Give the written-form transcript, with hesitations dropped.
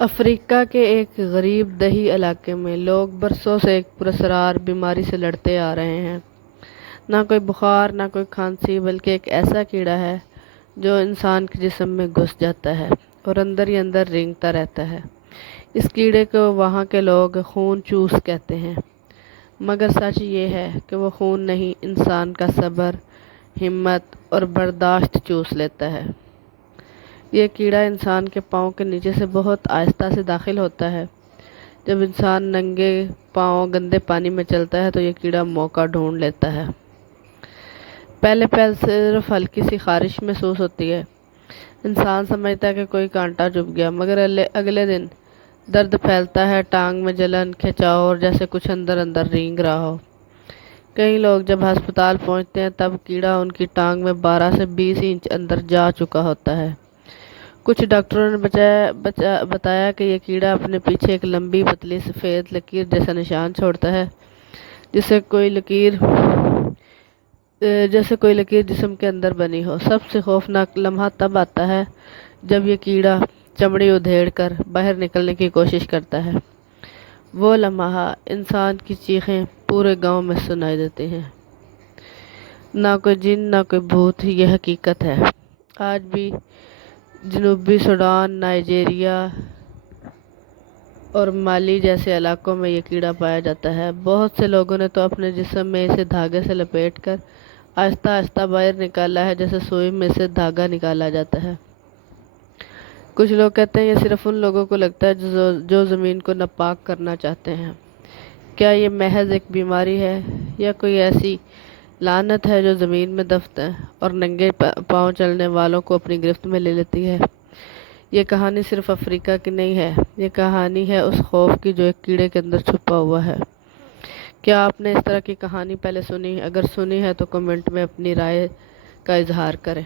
افریقہ کے ایک غریب دیہی علاقے میں لوگ برسوں سے ایک پراسرار بیماری سے لڑتے آ رہے ہیں۔ نہ کوئی بخار، نہ کوئی کھانسی، بلکہ ایک ایسا کیڑا ہے جو انسان کے جسم میں گھس جاتا ہے اور اندر ہی اندر رینگتا رہتا ہے۔ اس کیڑے کو وہاں کے لوگ خون چوس کہتے ہیں، مگر سچ یہ ہے کہ وہ خون نہیں، انسان کا صبر، ہمت اور برداشت چوس لیتا ہے۔ یہ کیڑا انسان کے پاؤں کے نیچے سے بہت آہستہ سے داخل ہوتا ہے۔ جب انسان ننگے پاؤں گندے پانی میں چلتا ہے تو یہ کیڑا موقع ڈھونڈ لیتا ہے۔ پہلے صرف ہلکی سی خارش محسوس ہوتی ہے۔ انسان سمجھتا ہے کہ کوئی کانٹا چبھ گیا، مگر اگلے دن درد پھیلتا ہے، ٹانگ میں جلن، کھچاؤ اور جیسے کچھ اندر اندر رینگ رہا ہو۔ کئی لوگ جب ہسپتال پہنچتے ہیں تب کیڑا ان کی ٹانگ میں 12 سے 20 انچ اندر جا چکا ہوتا ہے۔ کچھ ڈاکٹروں نے بتایا کہ یہ کیڑا اپنے پیچھے ایک لمبی پتلی سفید لکیر جیسا نشان چھوڑتا ہے، جیسے کوئی لکیر جسم کے اندر بنی ہو۔ سب سے خوفناک لمحہ تب آتا ہے جب یہ کیڑا چمڑی ادھیڑ کر باہر نکلنے کی کوشش کرتا ہے۔ وہ لمحہ انسان کی چیخیں پورے گاؤں میں سنائی دیتی ہیں۔ نہ کوئی جن، نہ کوئی بھوت، یہ حقیقت ہے۔ آج بھی جنوبی سوڈان، نائجیریا اور مالی جیسے علاقوں میں یہ کیڑا پایا جاتا ہے۔ بہت سے لوگوں نے تو اپنے جسم میں اسے دھاگے سے لپیٹ کر آہستہ آہستہ باہر نکالا ہے، جیسے سوئی میں سے دھاگا نکالا جاتا ہے۔ کچھ لوگ کہتے ہیں یہ صرف ان لوگوں کو لگتا ہے جو زمین کو ناپاک کرنا چاہتے ہیں۔ کیا یہ محض ایک بیماری ہے یا کوئی ایسی لعنت ہے جو زمین میں دفن ہے اور ننگے پاؤں چلنے والوں کو اپنی گرفت میں لے لیتی ہے؟ یہ کہانی صرف افریقہ کی نہیں ہے، یہ کہانی ہے اس خوف کی جو ایک کیڑے کے اندر چھپا ہوا ہے۔ کیا آپ نے اس طرح کی کہانی پہلے سنی؟ اگر سنی ہے تو کمنٹ میں اپنی رائے کا اظہار کریں۔